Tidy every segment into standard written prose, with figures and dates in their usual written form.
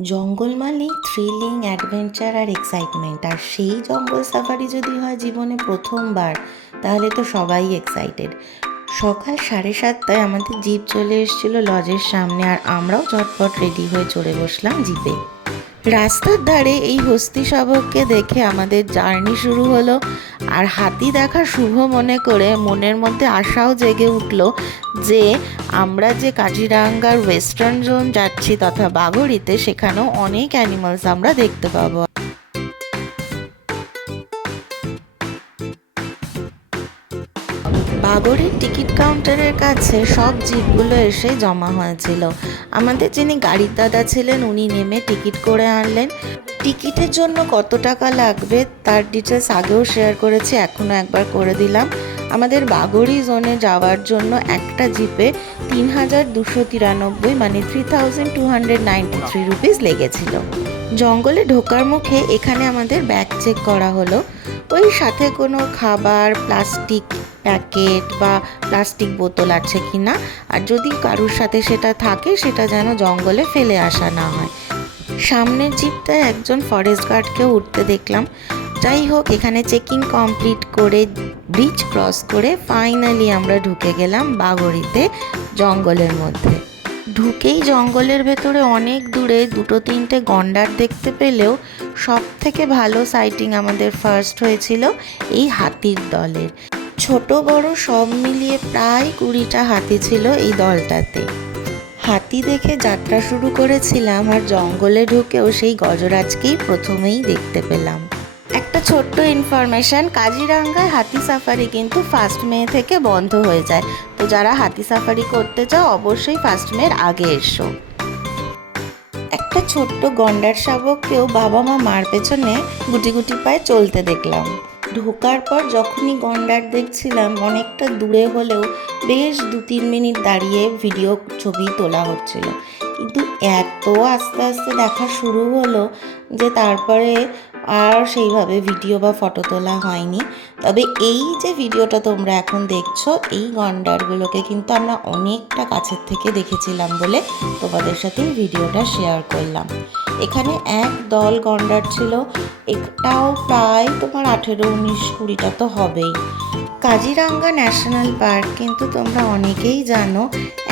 জঙ্গল মানেই thrilling, adventure আর excitement. আর সেই জঙ্গল সাফারি যদি হয় জীবনে প্রথমবার, তাহলে তো সবাই এক্সাইটেড। সকাল 7:30টায় আমাদের জিপ চলে এসেছিল লজের সামনে, আর আমরাও ঝটপট রেডি হয়ে চড়ে বসলাম জিপে। রাস্তার ধারে এই হস্তি শাবককে দেখে আমাদের জার্নি শুরু হলো। আর হাতি দেখা শুভ মনে করে মনের মধ্যে আশাও জেগে উঠল যে আমরা যে কাজিরাঙ্গার ওয়েস্টার্ন জোন যাচ্ছি তথা বাঘরিতে, সেখানেও অনেক অ্যানিমালস আমরা দেখতে পাবো। বাগড়ির টিকিট কাউন্টারের কাছে সব জিপগুলো এসে জমা হয়েছিল। আমাদের যিনি গাড়ির দাদা ছিলেন উনি নেমে টিকিট করে আনলেন। টিকিটের জন্য কত টাকা লাগবে তার ডিটেলস আগেও শেয়ার করেছি, এখনও একবার করে দিলাম। আমাদের বাগড়ি জোনে যাওয়ার জন্য একটা জিপে 3,293 মানে 3,293 রুপিস লেগেছিল। জঙ্গলে ঢোকার মুখে এখানে আমাদের ব্যাগ চেক করা হলো। ওই সাথে কোনো খাবার, প্লাস্টিক প্যাকেট বা প্লাস্টিক বোতল আছে কি না, আর যদি কারুর সাথে সেটা থাকে সেটা যেন জঙ্গলে ফেলে আসা না হয়। সামনের জিপটায় একজন ফরেস্ট গার্ডকেও উঠতে দেখলাম। যাই হোক, এখানে চেকিং কমপ্লিট করে ব্রিজ ক্রস করে ফাইনালি আমরা ঢুকে গেলাম বাগড়িতে, জঙ্গলের মধ্যে। ঢুকেই জঙ্গলের ভেতরে অনেক দূরে 2-3টে গন্ডার দেখতে পেলেও সব থেকে ভালো সাইটিং আমাদের ফার্স্ট হয়েছিল এই হাতির দলের। ছোট বড় সব মিলিয়ে প্রায় 20টা হাতি ছিল এই দলটাতে। হাতি দেখে যাত্রা শুরু করেছিলাম, আর জঙ্গলে ঢুকেও সেই গজরাজকেই প্রথমেই দেখতে পেলাম। একটা ছোট্ট ইনফরমেশন, কাজিরাঙ্গায় হাতি সাফারি কিন্তু 1 মে থেকে বন্ধ হয়ে যায়। তো যারা হাতি সাফারি করতে চাও অবশ্যই 1 মের আগে এসো। একটা ছোট্ট গন্ডার শাবককেও বাবা মা মার পেছনে গুটি গুটি পায়ে চলতে দেখলাম। ঢোকার পর যখনই গন্ডার দেখছিলাম, অনেকটা দূরে হলেও বেশ 2-3 মিনিট দাঁড়িয়ে ভিডিও ছবি তোলা হচ্ছিল, কিন্তু এত আস্তে আস্তে দেখা শুরু হলো যে তারপরে আর সেইভাবে ভিডিও বা ফটো তোলা হয়নি। তবে এই যে ভিডিওটা তোমরা এখন দেখছো, এই গন্ডারগুলোকে কিন্তু আমরা অনেকটা কাছের থেকে দেখেছিলাম বলে তোমাদের সাথে এই ভিডিওটা শেয়ার করলাম। এখানে এক দল গন্ডার ছিল, এটাও প্রায় তোমার 18-19-20টা তো হবেই। কাজিরাঙ্গা ন্যাশনাল পার্ক কিন্তু তোমরা অনেকেই জানো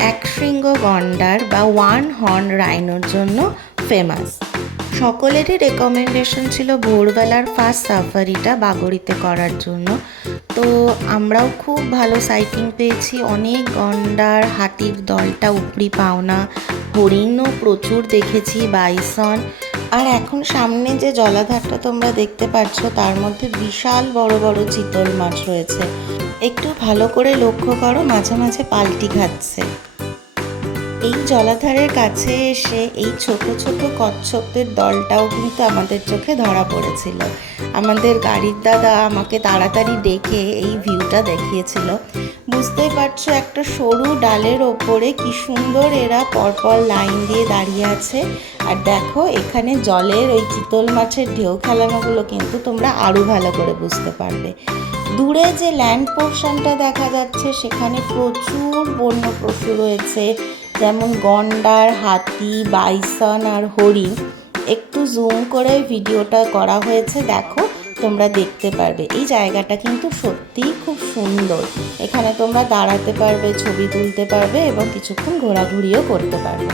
এক শৃঙ্গ গন্ডার বা ওয়ান হর্ন রাইনোর জন্য ফেমাস। সকলেরই রেকমেন্ডেশন ছিল ভোরবেলার ফার্স্ট সাফারিটা বাগড়িতে করার জন্য। তো আমরাও খুব ভালো সাইটিং পেয়েছি, অনেক গন্ডার, হাতির দলটা উপরি পাওনা, হরিণও প্রচুর দেখেছি, বাইসন। আর এখন সামনে যে জলাধারটা তোমরা দেখতে পাচ্ছ তার মধ্যে বিশাল বড় বড় চিতল মাছ রয়েছে। একটু ভালো করে লক্ষ্য করো, মাঝে মাঝে পাল্টি খাচ্ছে। এই জলাধারের কাছে এসে এই ছোট ছোট কচ্ছপদের দলটাও কিন্তু আমাদের চোখে ধরা পড়েছিল। আমাদের গাড়ির দাদা আমাকে তাড়াতাড়ি ডেকে এই ভিউটা দেখিয়েছিল। বুঝতেই পারছো, একটা সরু ডালের ওপরে কি সুন্দর এরা পরপর লাইন দিয়ে দাঁড়িয়ে আছে। আর দেখো, এখানে জলের ওই চিতল মাছের ঢেউ খেলানোগুলো কিন্তু তোমরা আরও ভালো করে বুঝতে পারবে। দূরে যে ল্যান্ড পোর্শনটা দেখা যাচ্ছে সেখানে প্রচুর বন্য পশু রয়েছে, যেমন গন্ডার, হাতি, বাইসন আর হরিণ। একটু জুম করে ভিডিওটা করা হয়েছে, দেখো তোমরা দেখতে পারবে। এই জায়গাটা কিন্তু সত্যিই খুব সুন্দর। এখানে তোমরা দাঁড়াতে পারবে, ছবি তুলতে পারবে এবং কিছুক্ষণ ঘোরাঘুরিও করতে পারবে।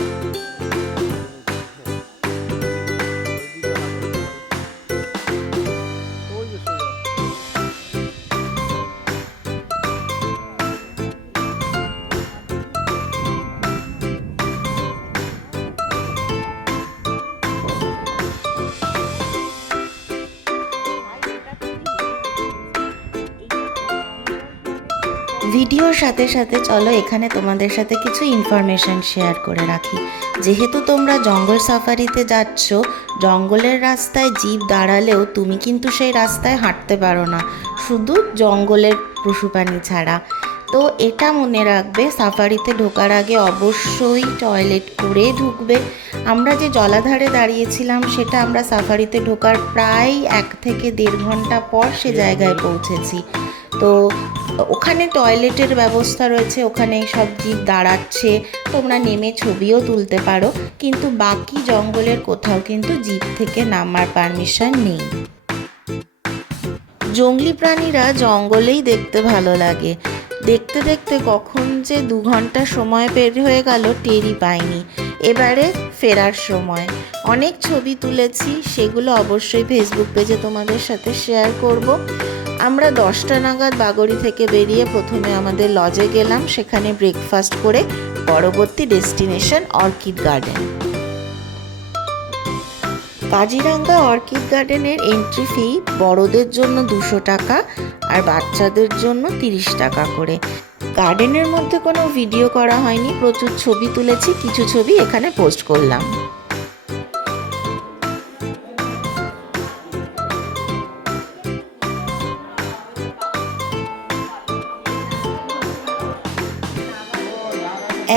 ভিডিওর সাথে সাথে চলো এখানে তোমাদের সাথে কিছু ইনফরমেশন শেয়ার করে রাখি। যেহেতু তোমরা জঙ্গল সাফারিতে যাচ্ছ, জঙ্গলের রাস্তায় জিপ দাঁড়ালেও তুমি কিন্তু সেই রাস্তায় হাঁটতে পারো না, শুধু জঙ্গলের পশু প্রাণী ছাড়া। তো এটা মনে রাখবে, সাফারিতে ঢোকার আগে অবশ্যই টয়লেট করে ঢুকবে। আমরা যে জলাধারে দাঁড়িয়েছিলাম সেটা আমরা সাফারিতে ঢোকার প্রায় 1 থেকে 1.5 ঘন্টা পর সে জায়গায় পৌঁছেছি। তো ওখানে টয়লেটের ব্যবস্থা রয়েছে, ওখানে সব জিপ দাঁড়াচ্ছে, তোমরা নেমে ছবিও তুলতে পারো, কিন্তু বাকি জঙ্গলের কোথাও কিন্তু জিপ থেকে নামার পারমিশন নেই। জংলি প্রাণীরা জঙ্গলেই দেখতে ভালো লাগে। দেখতে দেখতে কখন যে 2 ঘন্টা সময় বের হয়ে গেল টেরই পাইনি। এবারে ফেরার সময় অনেক ছবি তুলেছি, সেগুলো অবশ্যই ফেসবুক পেজে তোমাদের সাথে শেয়ার করব। আমরা 10টা নাগাদ বাগড়ি থেকে বেরিয়ে প্রথমে আমাদের লজে গেলাম, সেখানে ব্রেকফাস্ট করে পরবর্তী destination orchid garden. Kaziranga orchid গার্ডেনের এন্ট্রি ফি বড়দের জন্য 200 টাকা আর বাচ্চাদের জন্য 30 টাকা করে। গার্ডেনের মধ্যে কোনো ভিডিও করা হয়নি, প্রচুর ছবি তুলেছি, কিছু ছবি এখানে পোস্ট করলাম।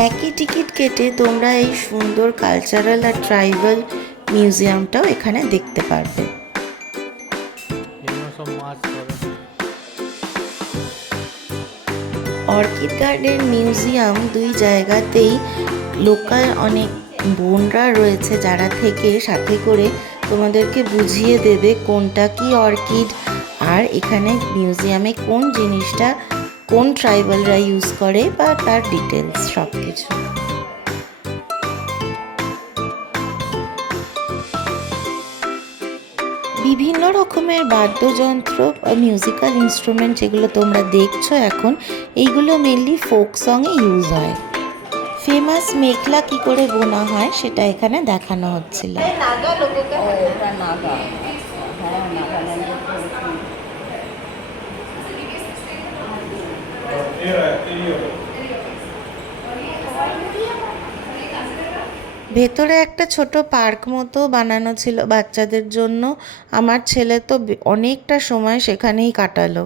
একই টিকিট কেটে তোমরা এই সুন্দর কালচারাল আর ট্রাইবাল মিউজিয়ামটাও এখানে দেখতে পারবে। অর্কিড গার্ডেন মিউজিয়াম 2 জায়গাতেই লোকাল অনেক বোনরা রয়েছে, যারা থেকে সাথে করে তোমাদেরকে বুঝিয়ে দেবে কোনটা কি অর্কিড, আর এখানে মিউজিয়ামে কোন জিনিসটা কোন ট্রাইবালরা ইউজ করে বা তার ডিটেলস সব কিছু। বিভিন্ন রকমের বাদ্যযন্ত্র বা মিউজিক্যাল ইনস্ট্রুমেন্ট যেগুলো তোমরা দেখছো এখন, এইগুলো মেনলি ফোক সংয়ে ইউজ হয়। ফেমাস মেখলা কি করে বোনা হয় সেটা এখানে দেখানো হচ্ছিল। ভেতরে একটা ছোট পার্ক মতো বানানো ছিল বাচ্চাদের জন্য। আমার ছেলে তো অনেকটা সময় সেখানেই কাটালো।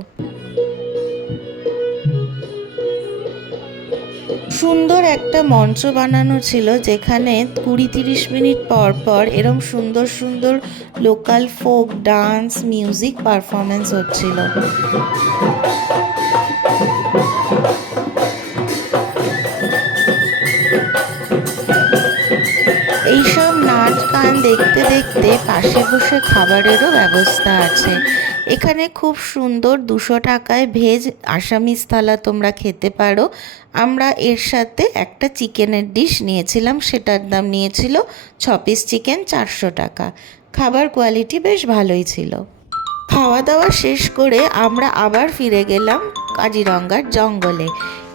সুন্দর একটা মঞ্চ বানানো ছিল, যেখানে 20-30 মিনিট পর পর এরম সুন্দর সুন্দর local folk dance music performance হচ্ছিল। এইসব নাচ গান দেখতে দেখতে পাশে বসে খাবারেরও ব্যবস্থা আছে। এখানে খুব সুন্দর 200 টাকায় ভেজ আসামিস থালা তোমরা খেতে পারো। আমরা এর সাথে একটা চিকেনের ডিশ নিয়েছিলাম, সেটার দাম নিয়েছিল 6 পিস চিকেন 400 টাকা। খাবার কোয়ালিটি বেশ ভালোই ছিল। খাওয়া দাওয়া শেষ করে আমরা আবার ফিরে গেলাম কাজিরাঙ্গার জঙ্গলে।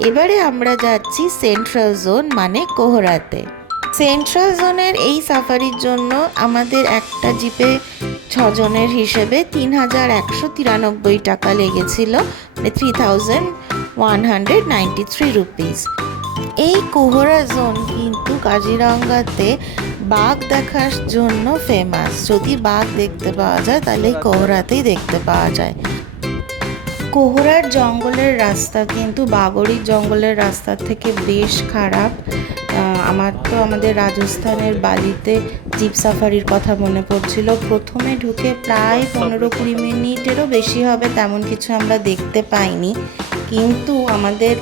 এবারে আমরা যাচ্ছি সেন্ট্রাল জোন মানে কোহরাতে। সেন্ট্রাল জোনের এই সাফারির জন্য আমাদের একটা জিপে 6 জনের হিসেবে 3193 টাকা লেগেছিল, মানে 3193 রুপিস। এই কোহরা জোন কিন্তু কাজিরাঙ্গাতে বাঘ দেখার জন্য ফেমাস। যদি বাঘ দেখতে পাওয়া যায় তাহলে এই কোহরাতেই দেখতে পাওয়া যায়। কোহরার জঙ্গলের রাস্তা কিন্তু বাগড়ির জঙ্গলের রাস্তার থেকে বেশ খারাপ। আমার তো আমাদের রাজস্থানের বালিতে জিপ সাফারির কথা মনে পড়ছিল। প্রথমে ঢুকে প্রায় 15-20 মিনিটেরও বেশি হবে তেমন কিছু আমরা দেখতে পাইনি, কিন্তু আমাদের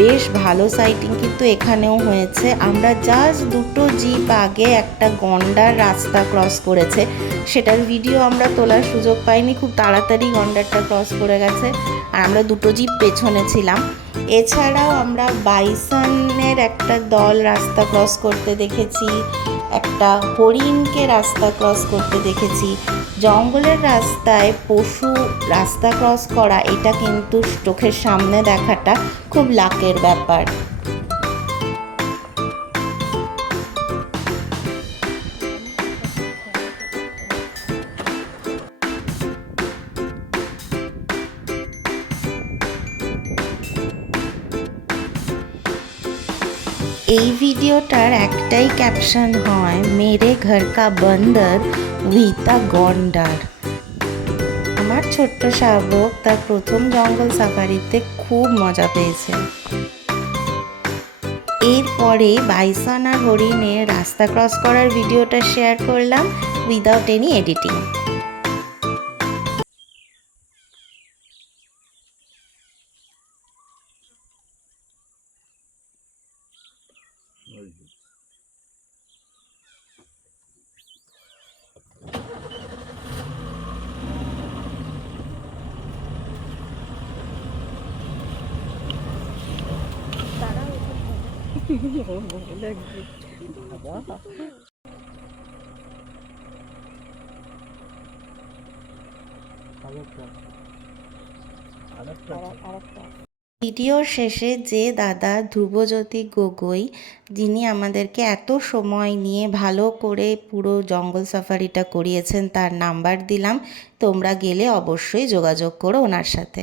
বেশ ভালো সাইটিং কিন্তু এখানেও হয়েছে। আমরা জাস্ট 2টো জিপ আগে একটা গন্ডার রাস্তা ক্রস করেছে, সেটার ভিডিও আমরা তোলার সুযোগ পাইনি, খুব তাড়াতাড়ি গন্ডারটা ক্রস করে গেছে আর আমরা 2টো জিপ পেছনে ছিলাম। এছাড়াও আমরা বাইসনের একটা দল রাস্তা ক্রস করতে দেখেছি, একটা হরিণকে রাস্তা ক্রস করতে দেখেছি। জঙ্গলের রাস্তায় পশু রাস্তা ক্রস করা, এটা কিন্তু চোখের সামনে দেখাটা খুব লাকের ব্যাপার। এই ভিডিওটার একটাই ক্যাপশন হয়, মেরে ঘর কা বন্দর উইতা গন্ডার। আমার ছোট্ট শাবক তার প্রথম জঙ্গল সাফারিতে খুব মজা পেয়েছে। এরপরে বাইসন আর হরিণের রাস্তা ক্রস করার ভিডিওটা শেয়ার করলাম উইদাউট এনি এডিটিং। ভিডিওর শেষে যে দাদা ধ্রুবজ্যোতি গগৈ, যিনি আমাদেরকে এত সময় নিয়ে ভালো করে পুরো জঙ্গল সাফারিটা করিয়েছেন, তার নাম্বার দিলাম। তোমরা গেলে অবশ্যই যোগাযোগ করো ওনার সাথে।